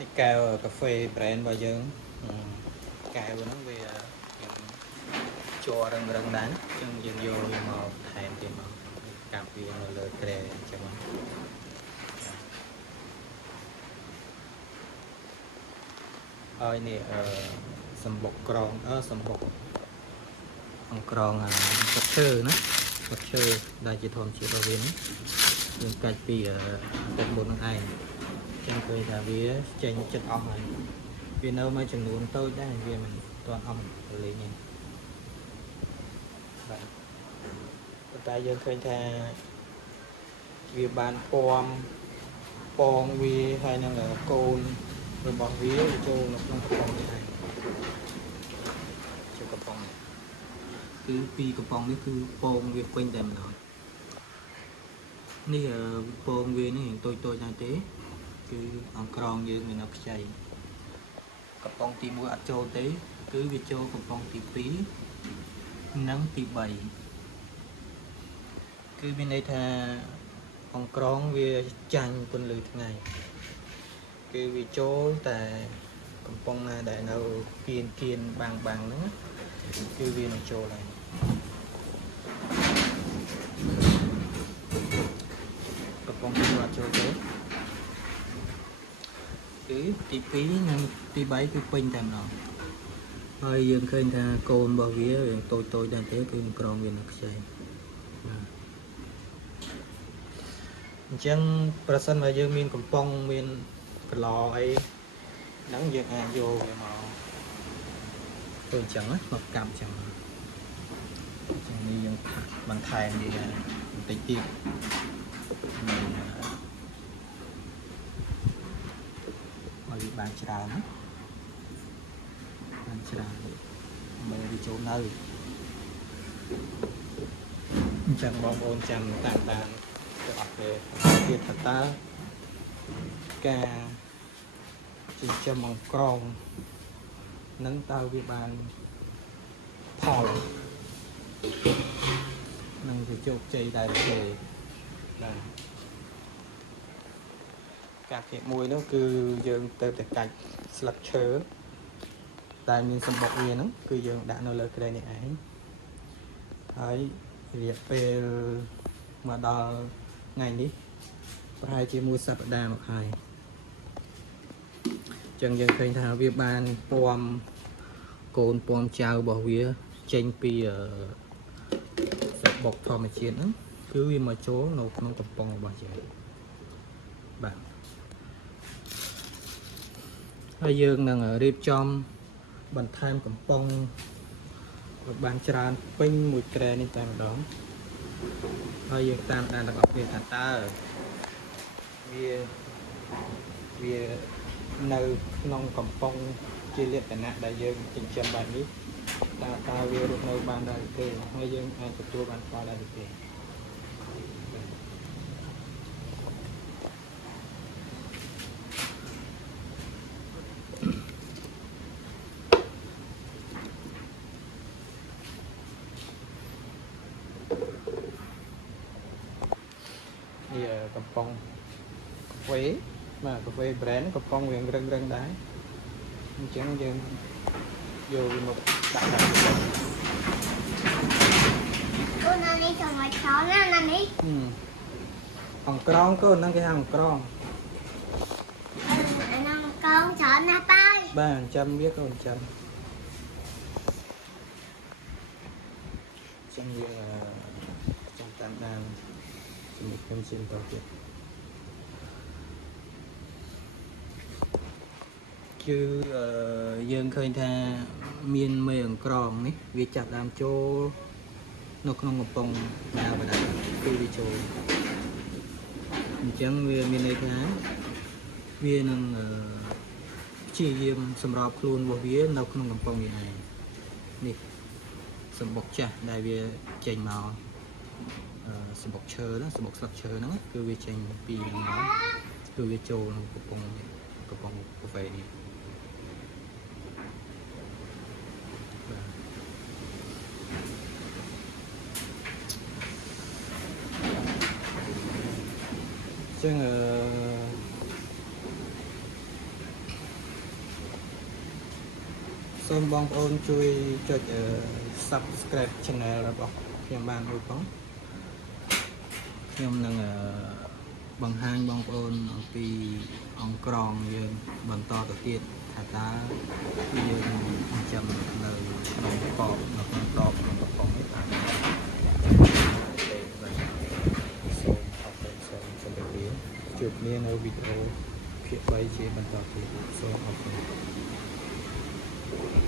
នេះកែវកាហ្វេ brand របស់យើងកែវហ្នឹងវាជ័ររឹងដែរអញ្ចឹងយើងយកវាមកថែមទៀតមកកាប់វានៅលើក្រែអញ្ចឹងហើយនេះសម្បុកក្រងសម្បុកអង្គក្រងទឹកឈើណាទឹកឈើដែលជាធម្មជាតិរបស់វាយើងកាច់ពីទឹកមុននឹងឯងចឹងឃើញថាវាចេញចិត្តអស់ហើយវានៅមួយចំនួនតូចដែរវាមិនទាន់អស់លេងទេបាទប៉ុន្តែយើងឃើញថាវាបានពងវាហើយនឹងកូនរបស់វាចូលនៅក្នុងកំប៉ុងនេះហើយជាកំប៉ុងនេះគឺពីកំប៉ុងនេះគឺពងវាពេញតែម្ដងនេះពងវានេះតូចណាស់ទេគឺអង្ក្រងយើងមាននៅខ្ចីកំប៉ុងទី1អត់ចូលទេគឺវាចូលកំប៉ុងទី2និងទី3គឺមានន័យថាអង្ក្រងវាចាញ់ពន្លឺថ្ងៃគឺវាចូលតែកំប៉ុងណាដែលនៅគៀនបាំងហ្នឹងគឺវានឹងចូលហើយកំប៉ុងទី1អត់ចូលទេគឺទី2និងទី3គឺពេញតែម្ដងហើយយើងឃើញថាកូនរបស់វាតូចដែរទេគឺក្រងវានៅខ្ចីអញ្ចឹងប្រសិនបើយើងមានកំប៉ុងមានកន្លអីហ្នឹងយើងអាចយកវាមកធ្វើអញ្ចឹងមកកាប់អញ្ចឹងនេះយើងបន្ថែមវាបន្តិចទៀតឲ្យវាបានច្រើនណាបានច្រើនមើលវាចូលនៅអញ្ចឹងបងប្អូនចាំតាមទៅអត់ទេទៀតថាតើការចិញ្ចឹមអង្ក្រងនឹងតើវាបានផលនឹងវាជោគជ័យដែរទេបាទការភាគមួយនោះគឺយើងទៅតែកាច់ស្លឹកឈើតែមានសម្បុកវាហ្នឹងគឺយើងដាក់នៅលើក្រែនេះឯងហើយរយៈពេលមកដល់ថ្ងៃនេះប្រហែលជាមួយសប្តាហ៍មកហើយចឹងយើងឃើញថាវាបានកូនពំចៅរបស់វាចេញពីសម្បុកធម្មជាតិហ្នឹងគឺវាមកចូលនៅក្នុងកំប៉ុងរបស់យើងបាទហើយយើងនឹងរៀបចំបន្ថែមកំប៉ុងឲ្យបានច្រើនពេញមួយក្រែនេះតែម្ដងហើយយើងតាមដានទាំងអស់គ្នាថាតើវានៅក្នុងកំប៉ុងជាលក្ខណៈដែលយើងចិញ្ចឹមបែបនេះតើវារស់នៅបានដែរទេហើយយើងអាចទទួលបានផលដែរទេនេះកំប៉ុងកាហ្វេបាទកាហ្វេ brand កំប៉ុងវារឹងដែរអញ្ចឹងយើងយកវាមកដាក់អូននេះចង់ឲ្យឆោណានេះអង្ក្រងកូនហ្នឹងគេហៅអង្ក្រងអាហ្នឹងកងច្រើនណាស់តើបាទចាំវាកូនចាំយើងចាំតាមដានជំនួយខ្ញុំតទៀតគឺយើងឃើញថាមានមេអង្ក្រងនេះវាចាប់ដើមចូលនៅក្នុងកំប៉ុងដើមគឺវាចូលអញ្ចឹងវាមានន័យថាវានឹងព្យាយាមសម្របខ្លួនរបស់វានៅក្នុងកំប៉ុងនេះឯងនេះសម្បុកចាស់ដែលវាចេញមកសម្បុកឈើណាសម្បុកស្លឹកឈើហ្នឹងគឺវាចេញពីហ្នឹងមកគឺវាចូលក្នុងកំប៉ុងកាហ្វេនេះចឹង សូមបងប្អូនជួយចុច subscribe channel របស់ខ្ញុំបានមួយផងខ្ញុំនឹងបង្ហាញបងប្អូនអំពីអង្គក្រងយើងបន្តទៅទៀតថាតើយើងចិញ្ចឹមនៅក្នុងកបនៅក្នុងតបក្នុងកំប៉ុងនេះបានសូមអរគុណសូមជម្រាបលាជួបគ្នានៅវីដេអូភាគ3ជាបន្តទៀតសូមអរគុណ